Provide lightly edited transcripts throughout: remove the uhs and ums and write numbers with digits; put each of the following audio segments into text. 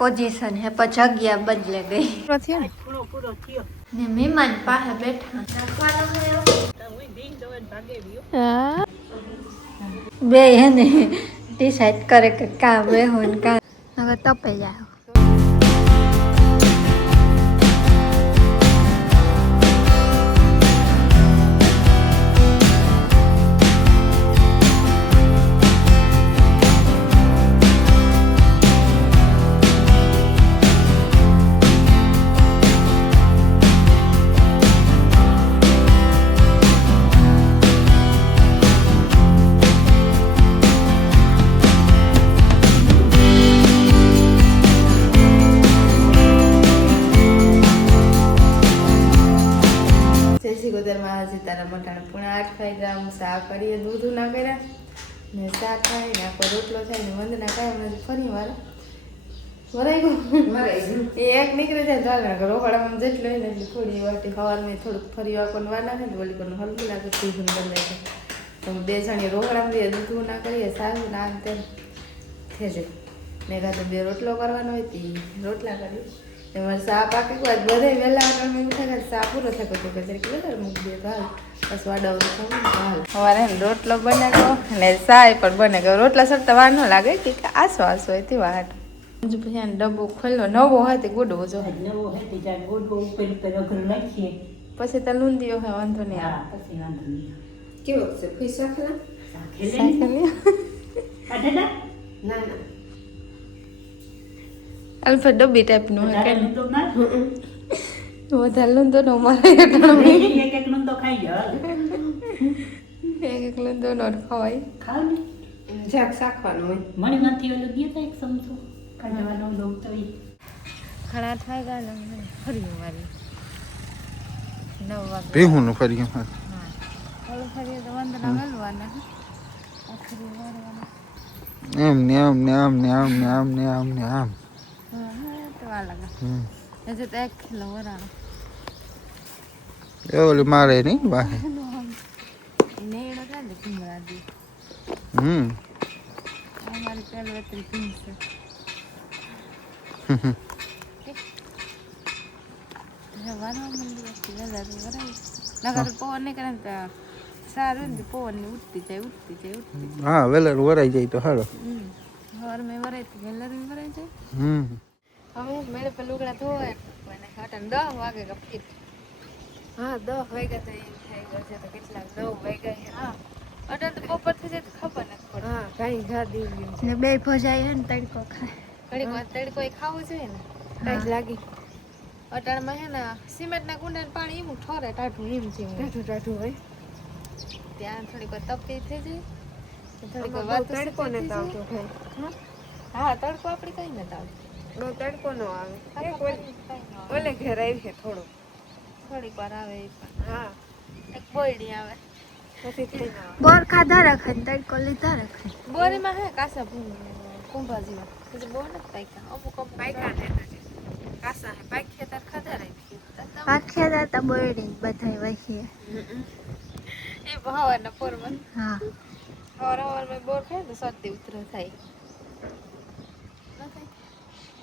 position હે પણ જગ્યા બદલે ગઈ પૂરો થયો ને મહેમાન પાસે બેઠા નાખવાનો બે હે ને ડિસાઈડ કરે કે કા બેહું ને કા હવે તપે જાય તારા મટાણ પૂણા 8 વાગ્યા શાક કરીએ દૂધ ના કર્યા ને શાક ખાઈ ને આખો રોટલો થાય ને વંદના કાંઈ ફરી વાર વરાઈ ગયું એ એક નીકળે જાય તો આગળ રોકડામાં જેટલું હોય ને એટલી થોડી વાટી સવારમાં થોડુંક ફરી વાકોને વાર નાખે ને ઓલી કોને હલકી લાગે ટીફન બદલાય છે તો બે જણી રોકડામાં દઈએ દૂધ ના કરીએ સારું ના તેમ થઈ જાય ને કાં તો બે રોટલો કરવાનો હોય તે રોટલા કરી એમાં સા પાકી ગયો બધે વહેલા મેં ઉઠા સા પૂરો થયો તો કે જરીક વધારે મૂકી દે તો હાલ બસ વાડાવું હાલ સવારે રોટલો બનાવ્યો અને સાય પણ બને ગયો રોટલા સરતા વાર ન લાગે કે આસો આસો એથી વાટ હજુ પછી ડબ્બો ખોલ્યો નવો હોય તે ગોડવો જો નવો હે તે જાણ ગોડવો ઉપર અઘર નાખીએ પછી તો લૂંદીઓ હોય વાંધો નહીં આવે પછી વાંધો નહીં કેવો છે પૈસા ખરા કાઢેલા ના ના અલ્ફા ડબ્બી ટાઈપનું હોય કે વધારે લૂંદો નો મારે એક લૂંદો ખાઈ જાવ એક લૂંદો નો ખવાય ખાવ ને જાક શાખવાનું હોય મણીમાંથી ઓલું દે તો એક સમજો કાઢવાનો દઉં તો ઘણા થાય ગયા ને ફરી વારી 9 વાગે બેહું ફરી હા ઓલું ફરી તો વંદના હલવાના આખરી વારવાના એમ ને આમ ને આમ ને આમ ને આમ ને આમ ને આમ તો વા લાગે હજુ તો 1 કિલો વરાણો એ ઓલી મારે નહીં વાહે નેણો કાંદે કુમરા દી અમારી પેલવતરી પીંસે વારવા મંડી હતી વેલા વરાઈ નગર પવન ને કરે તો સારું ને પવન ની ઉઠતી જાય હા વેલર વરાઈ જાય તો હાલો હવાર મેં વરાઈ તો વેલર વરાઈ જાય હવે મેળે પર લુગડા ધોવાય મને હાટન 10 વાગે કે ફીટ હા 10 વાગ્યા તો એમ થઈ ગયો છે તો કેટલા 9 વાગ્યા હા અટલ તો બપોર થઈ જાય તો ખબર નથી પડતી હા કાઈ ગાદી ને બે ભજાય હે ને તડકો ખાય ઘડીક વાર તડકો ખાવું જોઈએ ને કાઈ લાગી અટાણમાં હે ને સિમેન્ટના કુંડાને પાણી એમ ઠોરે ટાઢું એમ છે ટાઢું હોય ત્યાં થોડીક વાર તપી થઈ જાય થોડીક વાર તડકો ને આવતો થાય હા તડકો આપણે કઈ નથી આવતો બહુ તડકો નો આવે ઓલે ઘેર આવી છે થોડીક વાર આવે હા એક બોયડી આવે પછી થઈ જાય બોર ખાધા રાખે ને તડકો લીધા રાખે બોરીમાં હે કાસા કુંભા જેવા પછી બોર નથી પાક્યા અમુક પાક્યા ને કાસા હે પાક્યા તાર ખાધા રાખી પાખ્યા તા બોયડી બધાય વહીએ એ ભાવના પોરમાં હા હવારમાં બોર ખાય ને શરદી ઉતરો થાય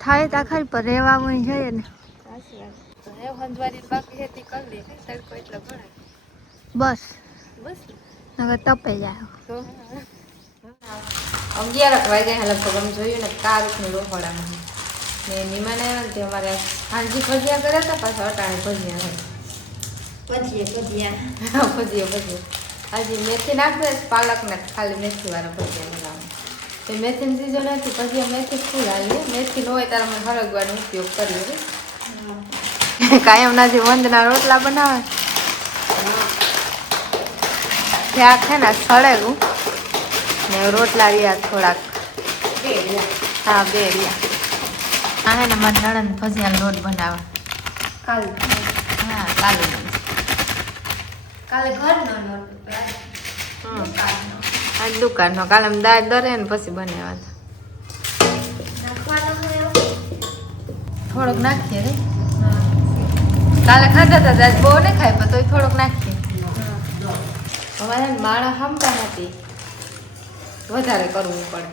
થાય તા ખરી પર રહેવામાં જોઈએ ને સાચી વાત તો હે હંજવારી બાકી હતી કરી લે તડકો એટલો ભણે બસ નગર તપે જાય તો 11 વાગ્યા લગભગ અમે જોયું ને કારુકનું રોકડામાં ને નિમાને આવ્યા ને અમારે હાંજી ભજીયા કર્યા હતા પાછા અટાણે ભજીયા ભજીયા હજી મેથી નાખે પાલકને ખાલી મેથીવાળા ભજીયા બનાવવા તો મેથીની ચીજો નથી ભજીયા મેથી ફૂલ આવીએ મેથી ન હોય ત્યારે અમે હળગવાનો ઉપયોગ કરીએ કાયમના જે વંદના રોટલા બનાવે ત્યાં છે ને સળેલું ને રોટલા રહ્યા થોડાક હા 2 રહ્યા હા હે ને મારી નણંદ ભજીયાનો લોટ બનાવે કાલે હા કાલે ઘરનો લોટ આ દુકાનનો કાલે દાળ દરે ને પછી બનાવ્યા થોડોક નાખીએ રે કાલે ખાતા હતા આજ બહુ ને ખાય પણ તોય થોડોક નાખીએ અમારે માળા હમતા નથી વધારે કરવું પડે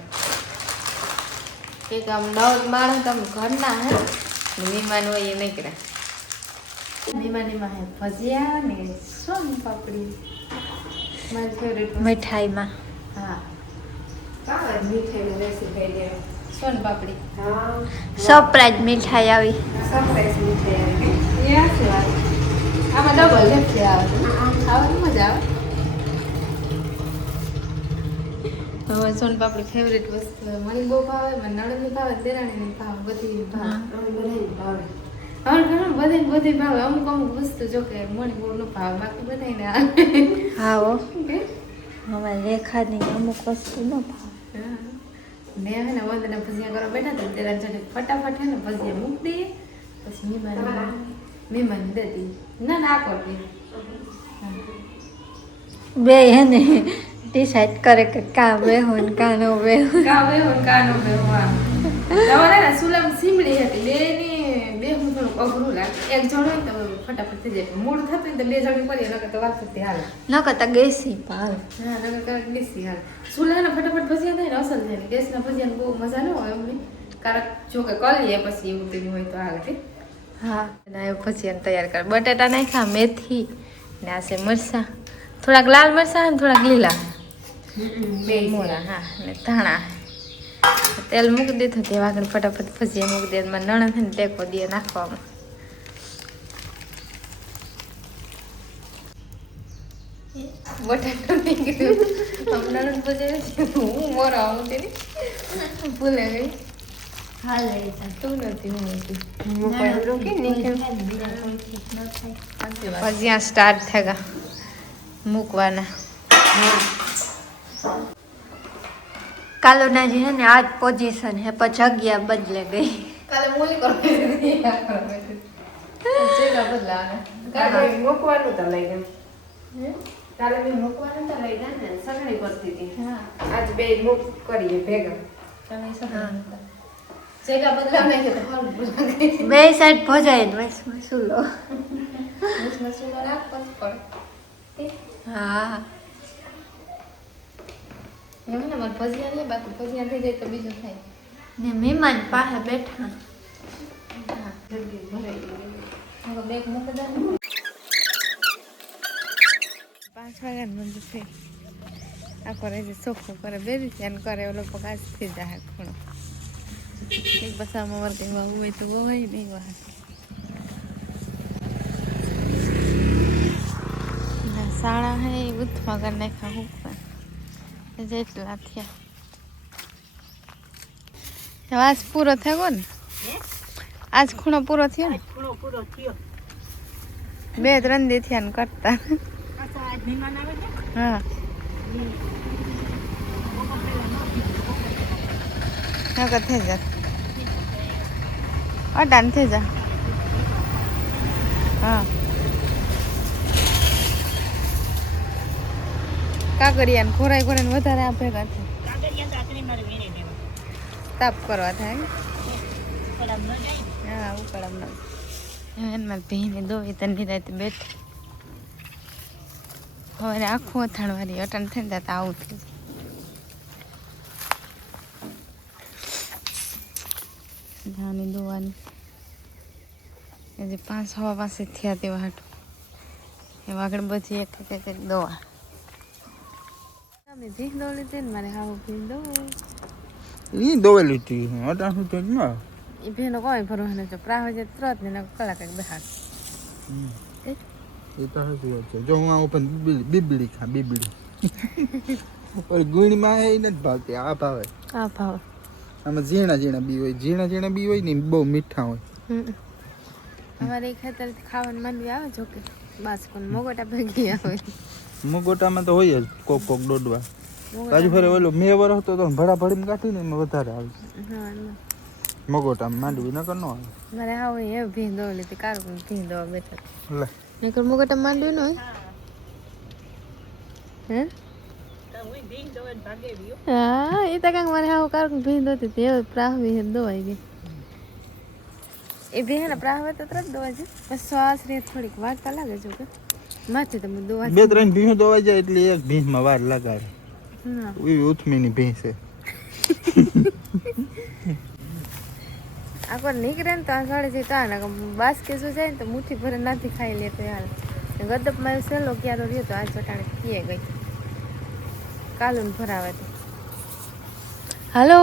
એક આમ નવ માણસ તમે ઘરના હે મહેમાન હોય એ નહીં કરે મહેમાનીમાં હે ભજીયા ને સોન પાપડી મારી ફેવરેટ મીઠાઈમાં હા કાવા મીઠાઈની રેસીપી દે સોન પાપડી હા સરપ્રાઈઝ મીઠાઈ આવી સરપ્રાઈઝ મીઠાઈ આવી એ શું આવે આમાં ડબલ લેફ્ટ આવે ખાવાની મજા આવે હવે સોન પાપડી ફેવરેટ વસ્તુ મને બહુ ભાવે મને નણંદની ભાવે દેરાણીની ભાવે બધી ભાવે હવે ઘણું બધી ભાવે અમુક વસ્તુ જો કે મને બહુ ન ભાવે બાકી બધાને હા હો હવે રેખાની અમુક વસ્તુ ન ભાવે ને હે ને વંદના ભજીયા કરવા બેઠા હતા ત્યારે જને ફટાફટ હે ને ભજીયા મૂકી દઈએ પછી મહેમાન દે દઈએ ના કરતી બે હે ને ડિસાઈડ કરે કે કા બેહો ને કા ન બેહો કાનો બેહવા તમારે ને સુલમ સીમડી હતી બે હું થોડું અઘરું લાગે એક જણ હોય તો ફટાફટ થઈ જાય મૂળ થતું હોય તો બે જણ કરીએ નકર તો વાત થતી હાલે ન કરતા ગેસી પાલ હા નકર ગેસી હાલે સુલાના ફટાફટ ભજીયા થાય ને અસલ થાય ને ગેસના ભજીયાને બહુ મજા ન હોય એમની કારણ જો કે કરીએ પછી એવું તેવું હોય તો હાલે કે હા ના એ ભજીયાને તૈયાર કર બટાટા નાખ્યા મેથી ને આ છે મરચાં થોડાક લાલ મરચાં ને થોડાક લીલા બે મોળા હા ને ધાણા તેલ મૂકી દીધું તે વાગણ ફટાફટ ભજીયા મૂકી દે મારે નણંદ છે ને ટેકો દે નાખવામાં બટાટો નહીં કીધું આમ નણંદ ભજીયા હું મોરા આવું તેની ભૂલે ગઈ હાલે તું નથી હું ભજીયા સ્ટાર્ટ થયા મૂકવાના કાલોનાજી હે ને આજ પોઝિશન હે પછી જગ્યા બદલે ગઈ કાલે મૂલી કરવા મૂકવાનું તો લઈ ગયા હે કાલે મેં મૂકવાનું તો લઈ ગયા ને સગડી કરતી હતી હા આજ બે મૂક કરીએ ભેગા તમે સગા જગ્યા બદલાવ નહીં કે તો હારું બોલાવે બે સાઈડ ભજાય ને વૈસમાં શું લો બસમાં સુનો રાખ પછી પડે હા એમ ને મારે ભજીયા નહીં બાકી ભજીયા થઈ જાય તો બીજું થાય ને મહેમાન પાસે બેઠા હા જલ્દી ભરાઈ ગયું હવે બેગ મૂકી દે 5 વાગ્યાનું મંદિર થઈ આ કરે છે સોફો કરે બેબી ધ્યાન કરે ઓલો પગાજ થઈ જાય ખૂણો એક બસામાં વર્કિંગ વાવું હોય તો વવાય નહીં વાહ સાડા હે ઉથમાં કરી નાખ્યા હું પણ જેટલા થયા આજ પૂરો થયો ને આજ ખૂણો પૂરો થયો ને ખૂણો પૂરો થયો 2-3 દી થયા ને કરતા આજ મહેમાન આવે ને હા નકર થઈ જા અડાન થઈ જા હા કાગડિયાને ખોરાઈ ખોરાઈને વધારે આ ભેગા થાય કાગળિયા ચાકરી મારે વેણે દેવા તાપ કરવા થાય પડામ ન જાય હા ઉકળામ ન એનમાં ભીને દોવી તની રાતે બેઠી હવે આખું અથાણવાળી અટાણ થઈ જાય તો આવું થઈ જાય ધાની દોવાની એ જે 5 પાસે થયા તેવા હાટું એ આગળ બધી એક દવા તમે ભીખ દો લીધી ને મારે હાવ ભીખ દો ઈ દોવેલી હતી અટાણ સુધી ન એ ભીનો કોઈ ભરવાનો છે પ્રાહ જે ત્રત ને કલાક એક બેહાડ એ તો હાચી વાત છે જો હું આ ઓપન બીબડી ખા બીબડી ઓર ગુણીમાં એ નથી ભાવતી આ ભાવે આ ભાવ આમાં ઝીણા બી હોય ને બહુ મીઠા હોય અમારે એ ખેતરથી ખાવાનું માંડવી આવે જો કે બસ કોણ મોગોટા ભેગી આવે મગોટામાં તો હોય જ કોક દોડવા બાજુ ફરે ઓલો મેવર હતો તો ભડાભડીમાં કાઢીને એમાં વધારે આવે હા મગોટામાં માંડવી નકર ન આવે મારે હા હોય એ ભીંદો લીધી કારું ભીંદો બેઠા લે નકર મોગોટા માંડવી ન હોય હે હું ભીંગ દોવે ભાગે ગયો હા એ તો કાંક મારે હાવ કારું ભીંદો હતી તે પ્રાહવી હે દોવાઈ ગઈ એ ભી હે ને પ્રાહવે તો તરત દોવાઈ જાય પણ શ્વાસ રે થોડીક વાર તો લાગે જો કે માથે તમે દોવા 2-3 ભીંસ દોવાઈ જાય એટલે એક ભીંસમાં વાર લગાડે હા એવી ઉથમીની ભીંસ છે આખો નીકળે ને તો આ સાડે છે તા ને બાસ્કે શું જાય ને તો મુઠ્ઠી ભરે નથી ખાઈ લે તો હાલ ગદપમાં સહેલો ક્યારો રહ્યો તો આ ચટાણે પીએ ગઈ કાલુન ભરાવે તો હાલો